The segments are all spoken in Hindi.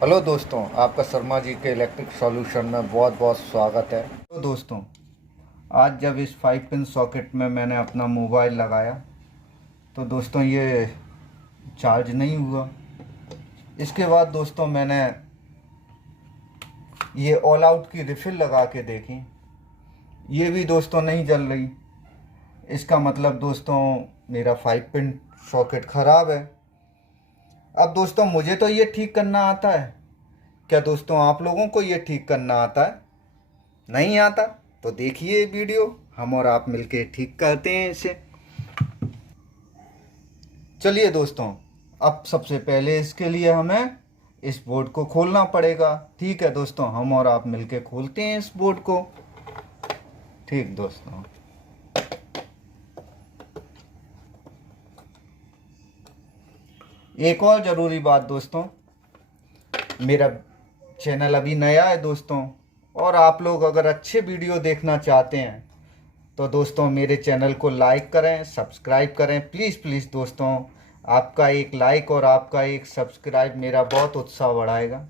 हेलो दोस्तों, आपका शर्मा जी के इलेक्ट्रिक सॉल्यूशन में बहुत बहुत स्वागत है। तो दोस्तों, आज जब इस 5 पिन सॉकेट में मैंने अपना मोबाइल लगाया तो दोस्तों ये चार्ज नहीं हुआ। इसके बाद दोस्तों मैंने ये ऑल आउट की रिफिल लगा के देखी, ये भी दोस्तों नहीं जल रही। इसका मतलब दोस्तों मेरा 5 पिन सॉकेट ख़राब है। अब दोस्तों मुझे तो ये ठीक करना आता है, क्या दोस्तों आप लोगों को ये ठीक करना आता है? नहीं आता तो देखिए वीडियो, हम और आप मिलके ठीक करते हैं इसे। चलिए दोस्तों, अब सबसे पहले इसके लिए हमें इस बोर्ड को खोलना पड़ेगा। ठीक है दोस्तों, हम और आप मिलके खोलते हैं इस बोर्ड को। ठीक दोस्तों, एक और ज़रूरी बात दोस्तों, मेरा चैनल अभी नया है दोस्तों, और आप लोग अगर अच्छे वीडियो देखना चाहते हैं तो दोस्तों मेरे चैनल को लाइक करें, सब्सक्राइब करें। प्लीज़ प्लीज़ दोस्तों, आपका एक लाइक और आपका एक सब्सक्राइब मेरा बहुत उत्साह बढ़ाएगा।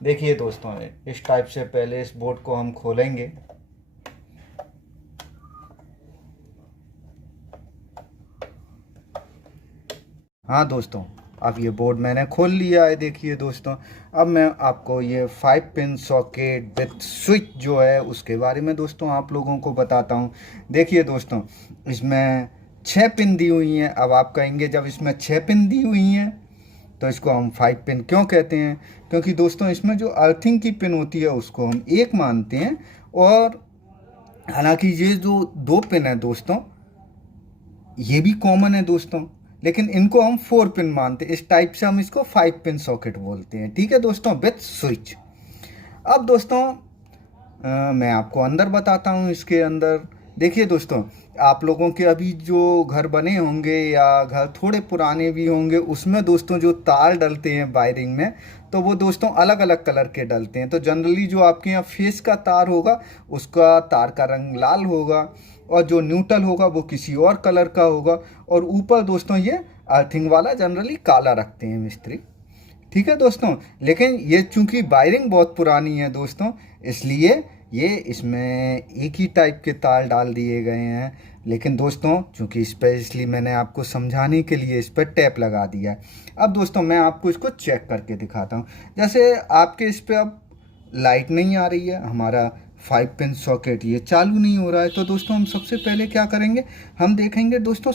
देखिए दोस्तों, इस टाइप से पहले इस बोर्ड को हम खोलेंगे। हाँ दोस्तों, अब ये बोर्ड मैंने खोल लिया है। देखिए दोस्तों, अब मैं आपको ये 5 पिन सॉकेट विथ स्विच जो है उसके बारे में दोस्तों आप लोगों को बताता हूँ। देखिए दोस्तों, इसमें 6 पिन दी हुई हैं। अब आप कहेंगे जब इसमें 6 पिन दी हुई हैं तो इसको हम 5 पिन क्यों कहते हैं? क्योंकि दोस्तों इसमें जो अर्थिंग की पिन होती है उसको हम एक मानते हैं, और हालांकि ये जो 2 पिन है दोस्तों ये भी कॉमन है दोस्तों, लेकिन इनको हम 4 पिन मानते हैं। इस टाइप से हम इसको 5 पिन सॉकेट बोलते हैं। ठीक है दोस्तों, विथ स्विच। अब दोस्तों मैं आपको अंदर बताता हूँ। इसके अंदर देखिए दोस्तों, आप लोगों के अभी जो घर बने होंगे या घर थोड़े पुराने भी होंगे, उसमें दोस्तों जो तार डलते हैं वायरिंग में, तो वो दोस्तों अलग अलग कलर के डलते हैं। तो जनरली जो आपके यहाँ फेस का तार होगा उसका तार का रंग लाल होगा, और जो न्यूट्रल होगा वो किसी और कलर का होगा, और ऊपर दोस्तों ये अर्थिंग वाला जनरली काला रखते हैं मिस्त्री। ठीक है दोस्तों, लेकिन ये चूंकि वायरिंग बहुत पुरानी है दोस्तों, इसलिए ये इसमें एक ही टाइप के तार डाल दिए गए हैं। लेकिन दोस्तों चूंकि स्पेशली मैंने आपको समझाने के लिए इस पर टैप लगा दिया है। अब दोस्तों मैं आपको इसको चेक करके दिखाता हूँ। जैसे आपके इस पर अब लाइट नहीं आ रही है, हमारा 5 पिन सॉकेट ये चालू नहीं हो रहा है, तो दोस्तों हम सबसे पहले क्या करेंगे, हम देखेंगे दोस्तों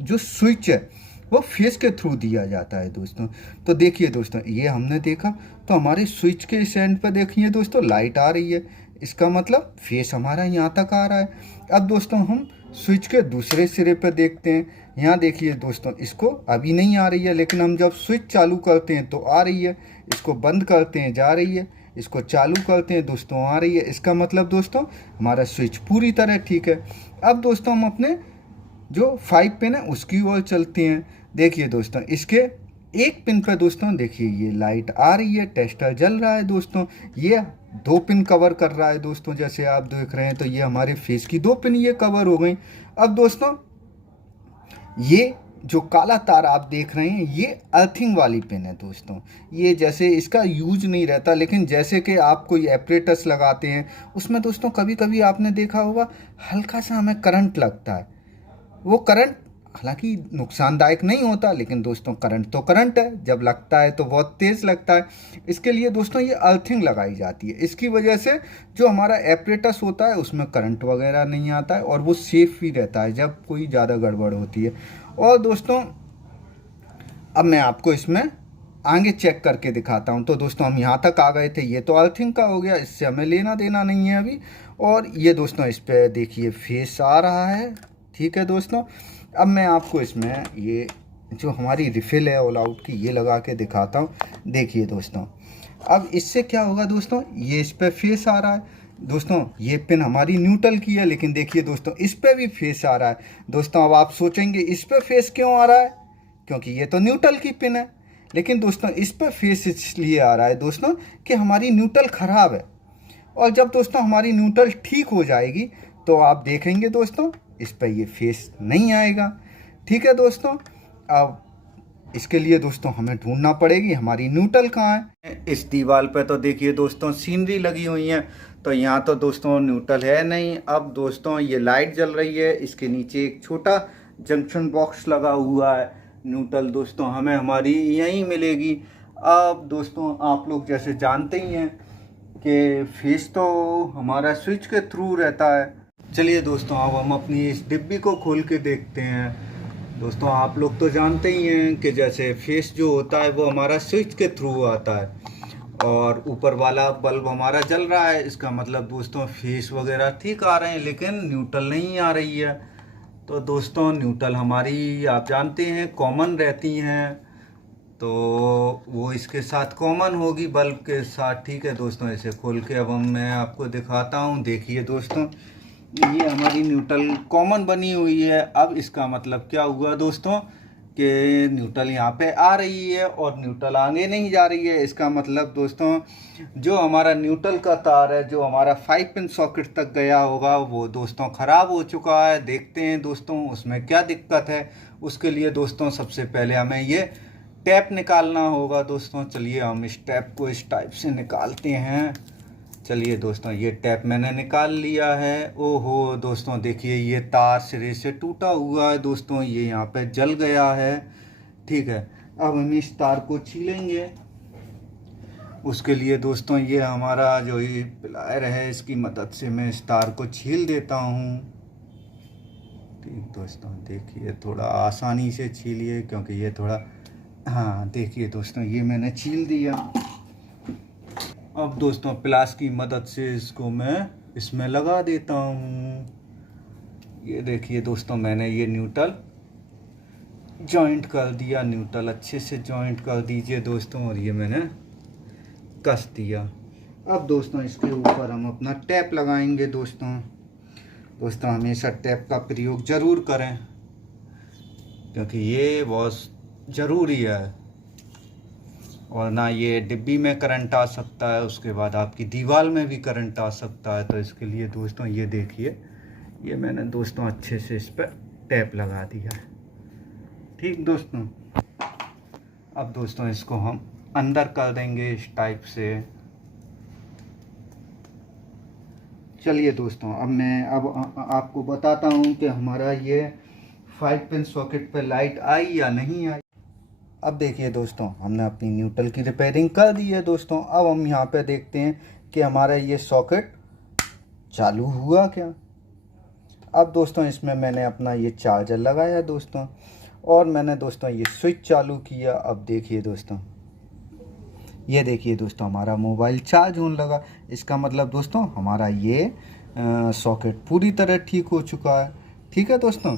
जो स्विच है वो फेस के थ्रू दिया जाता है दोस्तों। तो देखिए दोस्तों, ये हमने देखा तो हमारे स्विच के इस एंड पर देखिए दोस्तों लाइट आ रही है, इसका मतलब फेस हमारा यहाँ तक आ रहा है। अब दोस्तों हम स्विच के दूसरे सिरे पर देखते हैं। यहाँ देखिए दोस्तों, इसको अभी नहीं आ रही है, लेकिन हम जब स्विच चालू करते हैं तो आ रही है। इसको बंद करते हैं जा रही है, इसको चालू करते हैं दोस्तों आ रही है। इसका मतलब दोस्तों हमारा स्विच पूरी तरह ठीक है। अब दोस्तों हम अपने जो 5 पिन है उसकी ओर चलते हैं। देखिए दोस्तों, इसके एक पिन पर दोस्तों देखिए ये लाइट आ रही है, टेस्टर जल रहा है दोस्तों। ये 2 पिन कवर कर रहा है दोस्तों, जैसे आप देख रहे हैं। तो ये हमारे फेस की 2 पिन ये कवर हो गई। अब दोस्तों ये जो काला तार आप देख रहे हैं ये अर्थिंग वाली पिन है दोस्तों। ये जैसे इसका यूज नहीं रहता, लेकिन जैसे कि आप कोई एपरेटस लगाते हैं उसमें दोस्तों कभी कभी आपने देखा होगा हल्का सा हमें करंट लगता है। वो करंट हालांकि नुकसानदायक नहीं होता, लेकिन दोस्तों करंट तो करंट है, जब लगता है तो बहुत तेज़ लगता है। इसके लिए दोस्तों ये अर्थिंग लगाई जाती है। इसकी वजह से जो हमारा एपरेटस होता है उसमें करंट वगैरह नहीं आता है, और वो सेफ भी रहता है जब कोई ज़्यादा गड़बड़ होती है। और दोस्तों अब मैं आपको इसमें आगे चेक करके दिखाता हूँ। तो दोस्तों हम यहाँ तक आ गए थे, ये तो अर्थिंग का हो गया, इससे हमें लेना देना नहीं है अभी। और ये दोस्तों इस पर देखिए फेस आ रहा है। ठीक है दोस्तों, अब मैं आपको इसमें ये जो हमारी रिफिल है ऑल आउट की ये लगा के दिखाता हूँ। देखिए दोस्तों, अब इससे क्या होगा दोस्तों, ये इस पर फेस आ रहा है दोस्तों। ये पिन हमारी न्यूट्रल की है, लेकिन देखिए दोस्तों इस पर भी फेस आ रहा है दोस्तों। अब आप सोचेंगे इस पर फेस क्यों आ रहा है, क्योंकि ये तो न्यूट्रल की पिन है। लेकिन दोस्तों इस पर फेस इसलिए आ रहा है दोस्तों कि हमारी न्यूट्रल ख़राब है, और जब दोस्तों हमारी न्यूट्रल ठीक हो जाएगी तो आप देखेंगे दोस्तों इस पर ये फेस नहीं आएगा। ठीक है दोस्तों, अब इसके लिए दोस्तों हमें ढूंढना पड़ेगी हमारी न्यूट्रल कहाँ है। इस दीवार पे तो देखिए दोस्तों सीनरी लगी हुई है, तो यहाँ तो दोस्तों न्यूट्रल है नहीं। अब दोस्तों ये लाइट जल रही है, इसके नीचे एक छोटा जंक्शन बॉक्स लगा हुआ है। न्यूट्रल दोस्तों हमें हमारी यहीं मिलेगी। अब दोस्तों आप लोग जैसे जानते ही हैं कि फेस तो हमारा स्विच के थ्रू रहता है। चलिए दोस्तों अब हम अपनी इस डिब्बी को खोल के देखते हैं। दोस्तों आप लोग तो जानते ही हैं कि जैसे फेस जो होता है वो हमारा स्विच के थ्रू आता है, और ऊपर वाला बल्ब हमारा जल रहा है। इसका मतलब दोस्तों फेस वगैरह ठीक आ रहे हैं, लेकिन न्यूट्रल नहीं आ रही है। तो दोस्तों न्यूट्रल हमारी आप जानते हैं कॉमन रहती हैं, तो वो इसके साथ कॉमन होगी बल्ब के साथ। ठीक है दोस्तों, इसे खोल के अब मैं आपको दिखाता हूँ। देखिए दोस्तों ये हमारी न्यूट्रल कॉमन बनी हुई है। अब इसका मतलब क्या हुआ दोस्तों कि न्यूट्रल यहाँ पे आ रही है और न्यूट्रल आगे नहीं जा रही है। इसका मतलब दोस्तों जो हमारा न्यूट्रल का तार है जो हमारा 5 पिन सॉकेट तक गया होगा वो दोस्तों ख़राब हो चुका है। देखते हैं दोस्तों उसमें क्या दिक्कत है। उसके लिए दोस्तों सबसे पहले हमें ये टैप निकालना होगा। दोस्तों चलिए हम इस टैप को इस टाइप से निकालते हैं। चलिए दोस्तों ये टैप मैंने निकाल लिया है। ओहो दोस्तों देखिए ये तार सिरे से टूटा हुआ है दोस्तों, ये यहाँ पे जल गया है। ठीक है, अब हम इस तार को छीलेंगे। उसके लिए दोस्तों ये हमारा जो ये प्लायर है इसकी मदद से मैं इस तार को छील देता हूँ। ठीक दोस्तों देखिए थोड़ा आसानी से छीलिए क्योंकि ये थोड़ा, हाँ देखिए दोस्तों ये मैंने छील दिया। अब दोस्तों प्लास की मदद से इसको मैं इसमें लगा देता हूँ। ये देखिए दोस्तों मैंने ये न्यूट्रल जॉइंट कर दिया। न्यूट्रल अच्छे से जॉइंट कर दीजिए दोस्तों, और ये मैंने कस दिया। अब दोस्तों इसके ऊपर हम अपना टैप लगाएंगे। दोस्तों हमेशा टैप का प्रयोग ज़रूर करें क्योंकि ये बहुत ज़रूरी है, और ना ये डिब्बी में करंट आ सकता है, उसके बाद आपकी दीवार में भी करंट आ सकता है। तो इसके लिए दोस्तों ये देखिए ये मैंने दोस्तों अच्छे से इस पर टैप लगा दिया है। ठीक दोस्तों, अब दोस्तों इसको हम अंदर कर देंगे इस टाइप से। चलिए दोस्तों अब मैं आपको बताता हूँ कि हमारा ये 5 पिन सॉकेट पे लाइट आई या नहीं आई। अब देखिए दोस्तों हमने अपनी न्यूट्रल की रिपेयरिंग कर दी है दोस्तों। अब हम यहाँ पे देखते हैं कि हमारा ये सॉकेट चालू हुआ क्या। अब दोस्तों इसमें मैंने अपना ये चार्जर लगाया दोस्तों, और मैंने दोस्तों ये स्विच चालू किया। अब देखिए दोस्तों ये देखिए दोस्तों हमारा मोबाइल चार्ज होने लगा। इसका मतलब दोस्तों हमारा ये सॉकेट पूरी तरह ठीक हो चुका है। ठीक है दोस्तों,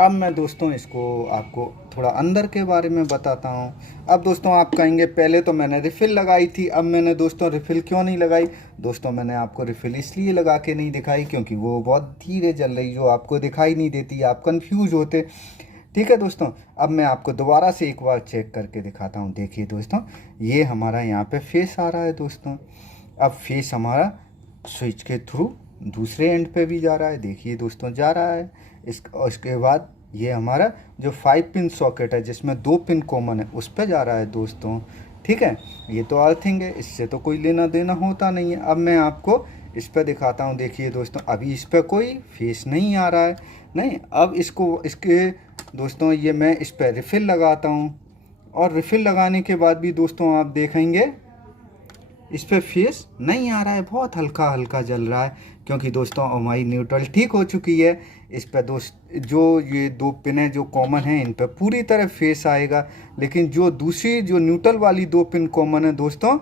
अब मैं दोस्तों इसको आपको थोड़ा अंदर के बारे में बताता हूँ। अब दोस्तों आप कहेंगे पहले तो मैंने रिफ़िल लगाई थी, अब मैंने दोस्तों रिफ़िल क्यों नहीं लगाई। दोस्तों मैंने आपको रिफ़िल इसलिए लगा के नहीं दिखाई क्योंकि वो बहुत धीरे जल रही, जो आपको दिखाई नहीं देती, आप कंफ्यूज होते। ठीक है दोस्तों, अब मैं आपको दोबारा से एक बार चेक करके दिखाता हूँ। देखिए दोस्तों ये हमारा यहाँ पे फेस आ रहा है दोस्तों। अब फेस हमारा स्विच के थ्रू दूसरे एंड पे भी जा रहा है। देखिए दोस्तों जा रहा है। इसके बाद ये हमारा जो 5 पिन सॉकेट है जिसमें 2 पिन कॉमन है उस पे जा रहा है दोस्तों। ठीक है, ये तो अर्थिंग है, इससे तो कोई लेना देना होता नहीं है। अब मैं आपको इस पर दिखाता हूँ। देखिए दोस्तों अभी इस पर कोई फेस नहीं आ रहा है, नहीं। अब इसके दोस्तों ये मैं इस पर रिफ़िल लगाता हूँ, और रिफ़िल लगाने के बाद भी दोस्तों आप देखेंगे इस पर फेस नहीं आ रहा है, बहुत हल्का हल्का जल रहा है क्योंकि दोस्तों हमारी न्यूट्रल ठीक हो चुकी है। इस पर जो ये 2 पिन है जो कॉमन है इन पर पूरी तरह फेस आएगा, लेकिन जो दूसरी जो न्यूट्रल वाली 2 पिन कॉमन है दोस्तों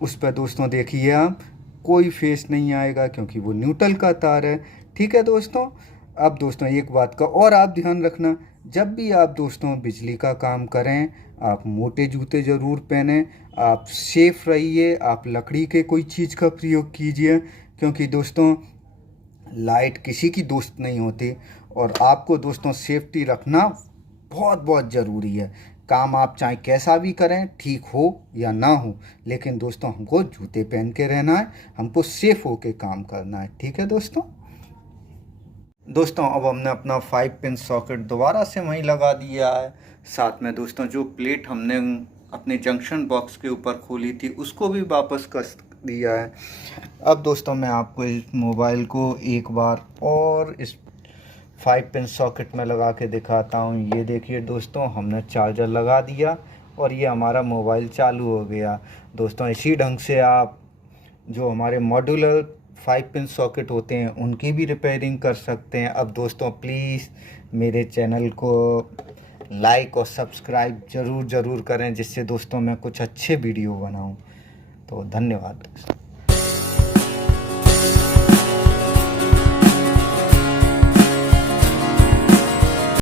उस पर दोस्तों देखिए आप कोई फेस नहीं आएगा क्योंकि वो न्यूट्रल का तार है। ठीक है दोस्तों, अब दोस्तों एक बात का और आप ध्यान रखना, जब भी आप दोस्तों बिजली का काम करें आप मोटे जूते ज़रूर पहनें, आप सेफ रहिए, आप लकड़ी के कोई चीज़ का प्रयोग कीजिए क्योंकि दोस्तों लाइट किसी की दोस्त नहीं होती, और आपको दोस्तों सेफ्टी रखना बहुत बहुत ज़रूरी है। काम आप चाहे कैसा भी करें, ठीक हो या ना हो, लेकिन दोस्तों हमको जूते पहन के रहना है, हमको सेफ होके काम करना है। ठीक है दोस्तों, दोस्तों अब हमने अपना 5 पिन सॉकेट दोबारा से वहीं लगा दिया है। साथ में दोस्तों जो प्लेट हमने अपने जंक्शन बॉक्स के ऊपर खोली थी उसको भी वापस कस दिया है। अब दोस्तों मैं आपको इस मोबाइल को एक बार और इस 5 पिन सॉकेट में लगा के दिखाता हूँ। ये देखिए दोस्तों, हमने चार्जर लगा दिया और ये हमारा मोबाइल चालू हो गया। दोस्तों इसी ढंग से आप जो हमारे मॉड्यूलर 5 पिन सॉकेट होते हैं उनकी भी रिपेयरिंग कर सकते हैं। अब दोस्तों प्लीज़ मेरे चैनल को लाइक और सब्सक्राइब ज़रूर करें, जिससे दोस्तों मैं कुछ अच्छे वीडियो बनाऊं। तो धन्यवाद दोस्तों।